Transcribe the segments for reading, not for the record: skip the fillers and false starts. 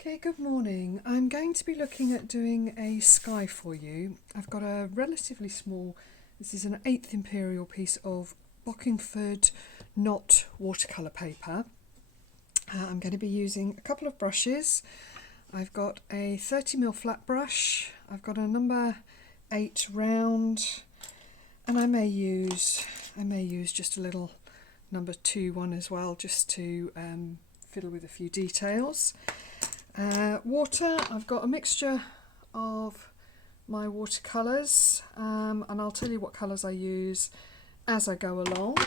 Okay, good morning. I'm going to be looking at doing a sky for you. I've got a relatively small, this is an 8th Imperial piece of Bockingford knot watercolour paper. I'm going to be using a couple of brushes. I've got a 30mm flat brush, I've got a number 8 round, and I may use just a little number 2 one as well, just to fiddle with a few details. Water, I've got a mixture of my watercolours, and I'll tell you what colours I use as I go along.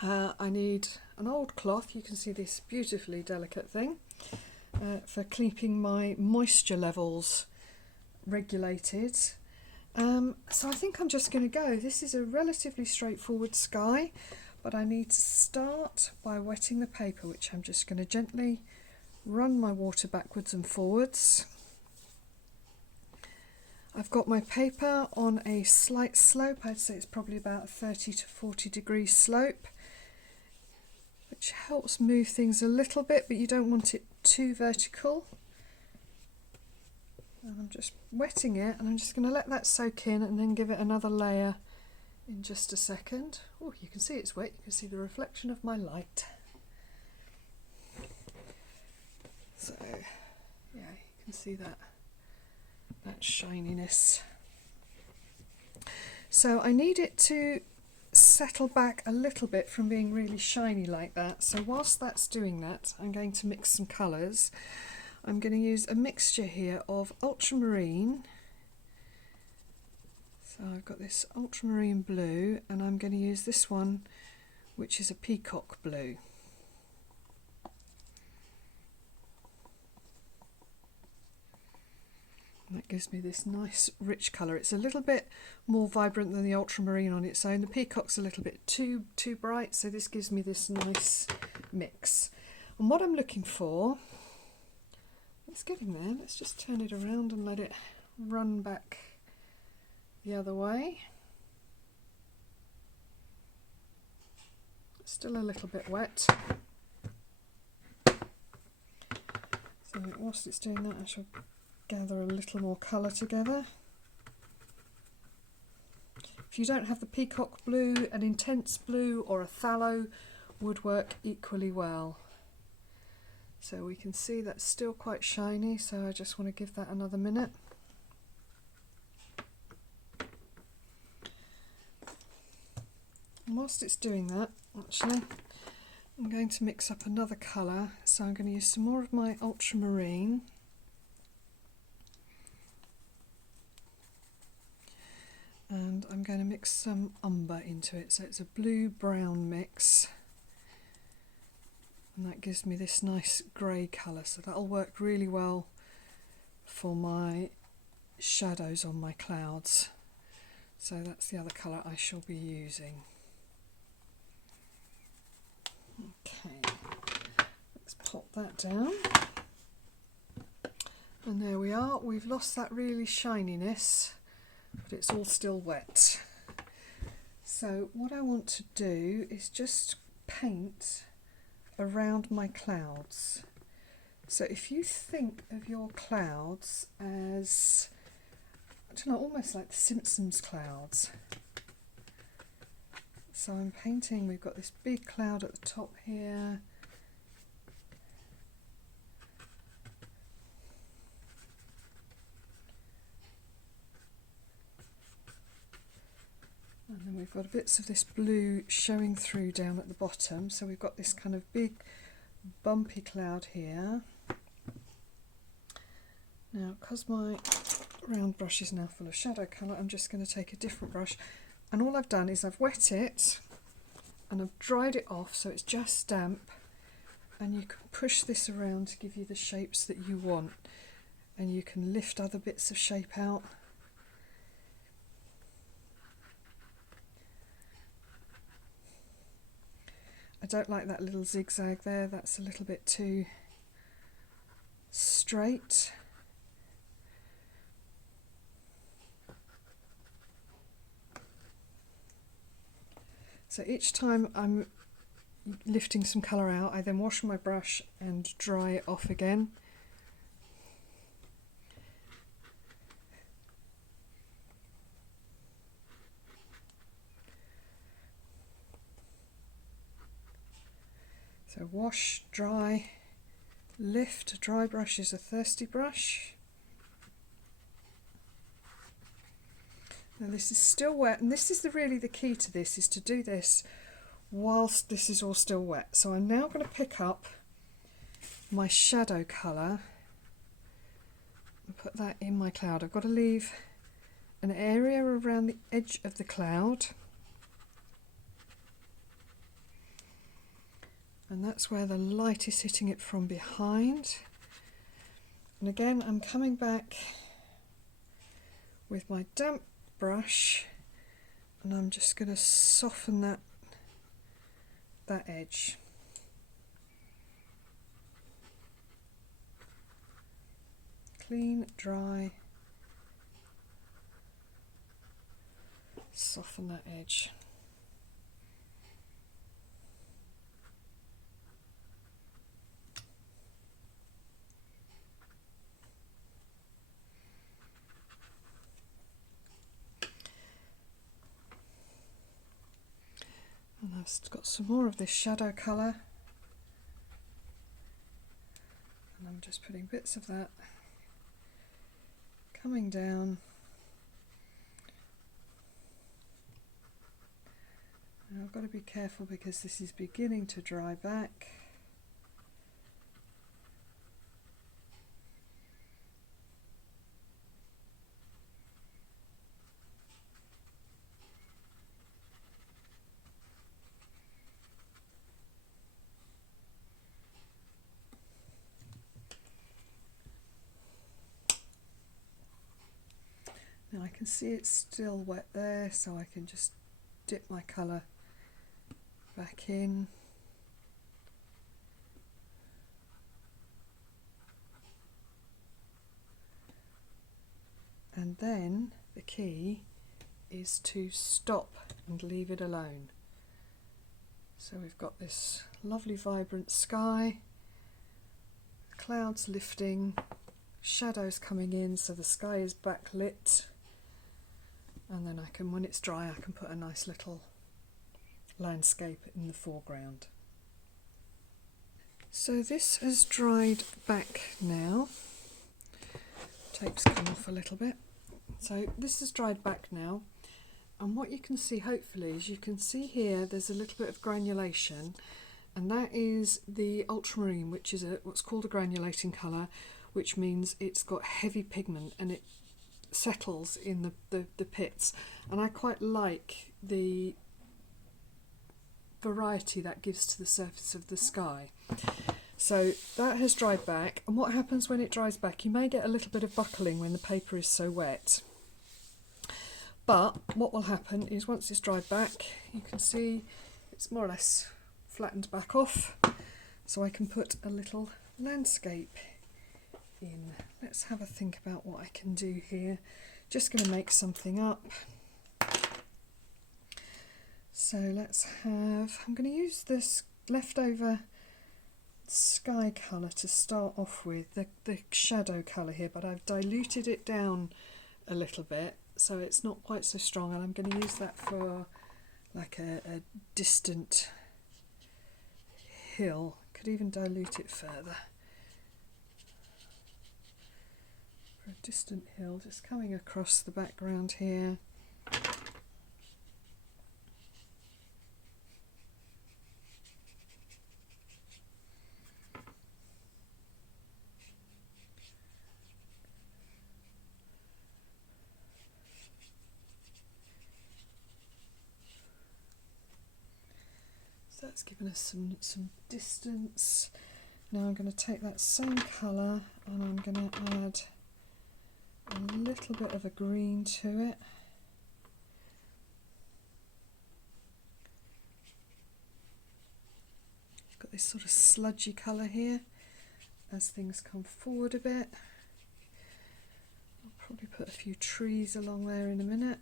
I need an old cloth, you can see this beautifully delicate thing, for keeping my moisture levels regulated. So I think I'm just going to go. This is a relatively straightforward sky, but I need to start by wetting the paper, which I'm just going to gently run my water backwards and forwards. I've got my paper on a slight slope, I'd say it's probably about a 30 to 40 degree slope, which helps move things a little bit, but you don't want it too vertical. And I'm just wetting it, and I'm just going to let that soak in and then give it another layer in just a second. Oh, you can see it's wet, you can see the reflection of my light. So, yeah, you can see that shininess. So I need it to settle back a little bit from being really shiny like that. So whilst that's doing that, I'm going to mix some colours. I'm going to use a mixture here of ultramarine. So I've got this ultramarine blue, and I'm going to use this one, which is a peacock blue. And that gives me this nice rich colour. It's a little bit more vibrant than the ultramarine on its own. The peacock's a little bit too bright, so this gives me this nice mix. And what I'm looking for, it's getting there, let's just turn it around and let it run back the other way. Still a little bit wet. So whilst it's doing that, I shall gather a little more colour together. If you don't have the peacock blue, an intense blue or a phthalo would work equally well. So we can see that's still quite shiny, so I just want to give that another minute. And whilst it's doing that, actually, I'm going to mix up another colour, so I'm going to use some more of my ultramarine. And I'm going to mix some umber into it, so it's a blue-brown mix, and that gives me this nice grey colour, so that'll work really well for my shadows on my clouds. So that's the other colour I shall be using. Okay, let's pop that down, and there we are. We've lost that really shininess, but it's all still wet. So what I want to do is just paint around my clouds. So if you think of your clouds as, I don't know, almost like the Simpsons clouds. So I'm painting, we've got this big cloud at the top here. And then we've got bits of this blue showing through down at the bottom. So we've got this kind of big bumpy cloud here. Now, because my round brush is now full of shadow colour, I'm just going to take a different brush. And all I've done is I've wet it and I've dried it off so it's just damp. And you can push this around to give you the shapes that you want. And you can lift other bits of shape out. I don't like that little zigzag there, that's a little bit too straight. So each time I'm lifting some colour out, I then wash my brush and dry it off again. So wash, dry, lift. A dry brush is a thirsty brush. Now this is still wet, and this is really the key to this, is to do this whilst this is all still wet. So I'm now going to pick up my shadow colour and put that in my cloud. I've got to leave an area around the edge of the cloud, and that's where the light is hitting it from behind. And again, I'm coming back with my damp brush, and I'm just going to soften that edge. Clean, dry, soften that edge. And I've got some more of this shadow colour, and I'm just putting bits of that coming down. Now I've got to be careful because this is beginning to dry back. Now I can see it's still wet there, so I can just dip my colour back in. And then the key is to stop and leave it alone. So we've got this lovely vibrant sky, clouds lifting, shadows coming in, so the sky is backlit. And then I can, when it's dry, I can put a nice little landscape in the foreground. So this has dried back now. Tape's come off a little bit. So this has dried back now, and what you can see hopefully is you can see here there's a little bit of granulation, and that is the ultramarine, which is what's called a granulating colour, which means it's got heavy pigment and it settles in the pits, and I quite like the variety that gives to the surface of the sky. So that has dried back, and what happens when it dries back, you may get a little bit of buckling when the paper is so wet, but what will happen is once it's dried back, you can see it's more or less flattened back off, so I can put a little landscape in. Let's have a think about what I can do here. Just going to make something up. So I'm going to use this leftover sky colour to start off with, the shadow colour here, but I've diluted it down a little bit so it's not quite so strong, and I'm going to use that for like a distant hill. Could even dilute it further. For a distant hill, just coming across the background here. So that's given us some distance. Now I'm going to take that same colour and I'm going to add a little bit of a green to it. Got this sort of sludgy colour here as things come forward a bit. I'll probably put a few trees along there in a minute.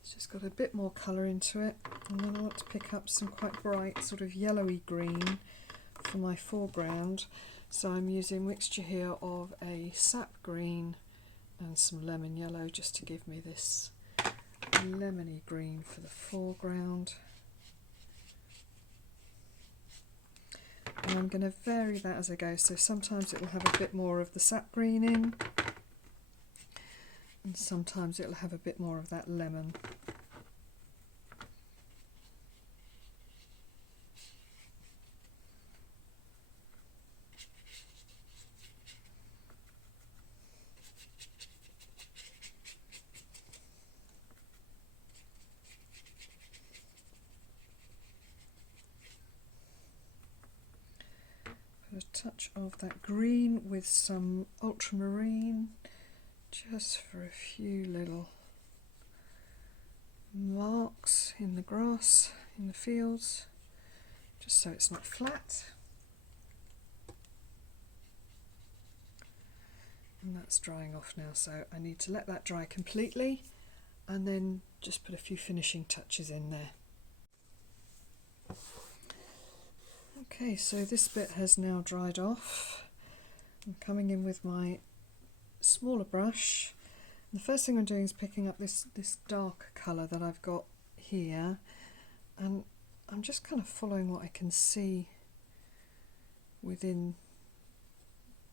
It's just got a bit more colour into it, and then I want to pick up some quite bright sort of yellowy green for my foreground. So I'm using a mixture here of a sap green and some lemon yellow just to give me this lemony green for the foreground. and I'm going to vary that as I go, so sometimes it will have a bit more of the sap green in, and sometimes it will have a bit more of that lemon. A touch of that green with some ultramarine, just for a few little marks in the grass, in the fields, just so it's not flat. And that's drying off now, so I need to let that dry completely and then just put a few finishing touches in there. Okay, so this bit has now dried off. I'm coming in with my smaller brush. The first thing I'm doing is picking up this dark colour that I've got here, and I'm just kind of following what I can see within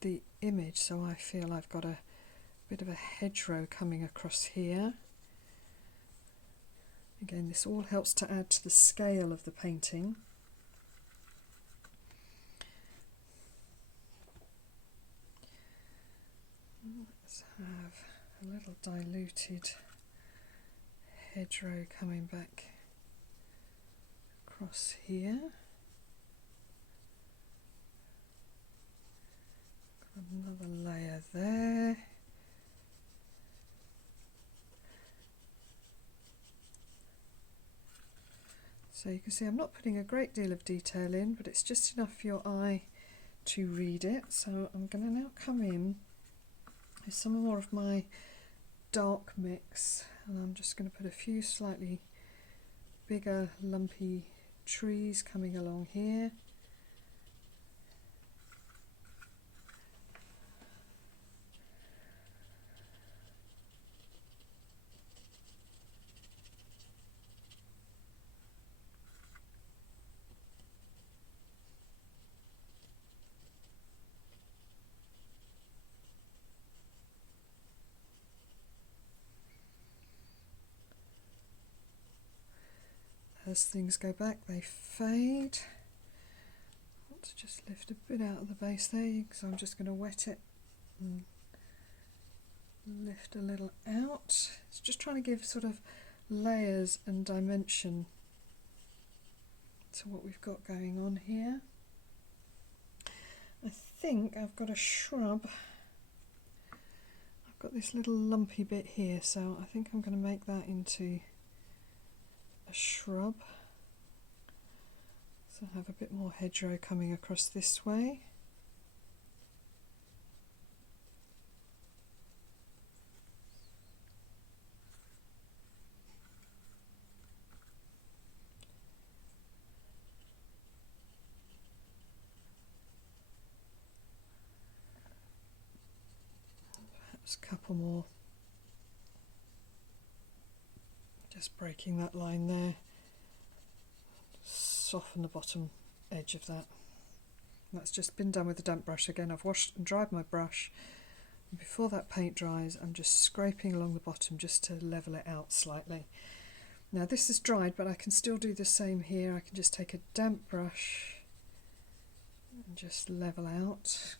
the image, so I feel I've got a bit of a hedgerow coming across here. Again, this all helps to add to the scale of the painting. Let's have a little diluted hedgerow coming back across here. Got another layer there. So you can see I'm not putting a great deal of detail in, but it's just enough for your eye to read it. So I'm going to now come in with some more of my dark mix, and I'm just going to put a few slightly bigger lumpy trees coming along here. As things go back, they fade. I want to just lift a bit out of the base there, because I'm just going to wet it and lift a little out. It's just trying to give sort of layers and dimension to what we've got going on here. I think I've got a shrub. I've got this little lumpy bit here, so I think I'm going to make that into a shrub. So I have a bit more hedgerow coming across this way. Perhaps a couple more. Just breaking that line there. Soften the bottom edge of that. And that's just been done with a damp brush. Again, I've washed and dried my brush. And before that paint dries, I'm just scraping along the bottom just to level it out slightly. Now this is dried, but I can still do the same here. I can just take a damp brush and just level out.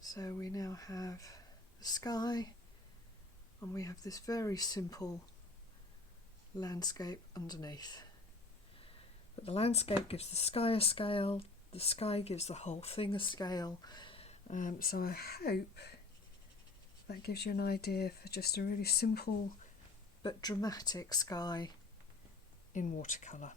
So we now have the sky, and we have this very simple landscape underneath. But the landscape gives the sky a scale, the sky gives the whole thing a scale. So I hope that gives you an idea for just a really simple but dramatic sky in watercolour.